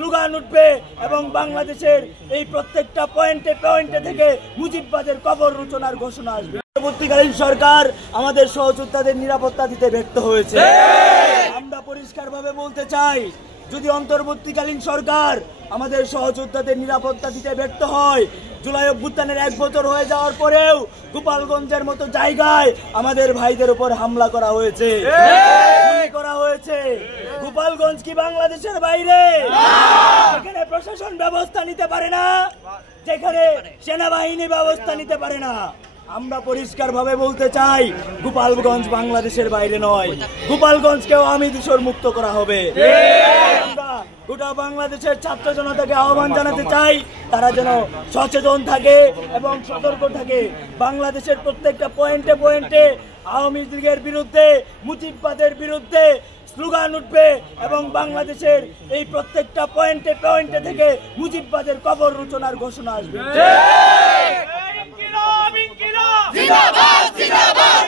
Slogan উঠবে এবং বাংলাদেশের এই প্রত্যেকটা পয়েন্টে পয়েন্টে থেকে মুজিববাদের কবর রচনার ঘোষণা আসবে। পরবর্তীকালীন সরকার আমাদের সহযোদ্ধাদের নিরাপত্তা দিতে ব্যর্থ হয়েছে। আমরা পরিষ্কারভাবে বলতে চাই, যদি অন্তর্বর্তীকালীন সরকার আমাদের সহযোদ্ধাদের নিরাপত্তা দিতে ব্যর্থ হয়, জুলাই অভ্যুত্থানের 1 বছর হয়ে যাওয়ার পরেও গোপালগঞ্জের মতো জায়গায় আমাদের ভাইদের উপর হামলা করা হয়েছে, করা হয়েছে। গোপালগঞ্জ কি বাংলাদেশের বাইরে? যেখানে প্রশাসন ব্যবস্থা নিতে পারে না, যেখানে সেনাবাহিনী ব্যবস্থা নিতে পারে না। আমরা পরিষ্কার ভাবে বলতে চাই, গোপালগঞ্জ বাংলাদেশের বাইরে নয়, গোপালগঞ্জকেও আমি দূষণ মুক্ত করা হবে। আমরা গোটা বাংলাদেশের ছাত্র জনতাকে আহ্বান জানাতে চাই, তারা যেন সচেতন থাকে এবং সতর্ক থাকে। বাংলাদেশের প্রত্যেকটা পয়েন্টে পয়েন্টে আওয়ামী লীগের বিরুদ্ধে, মুজিববাদের বিরুদ্ধে স্লোগান উঠবে এবং বাংলাদেশের এই প্রত্যেকটা পয়েন্টে পয়েন্টে থেকে মুজিববাদের কবর রচনার ঘোষণা আসবে। জিন্দাবাদ জিন্দাবাদ।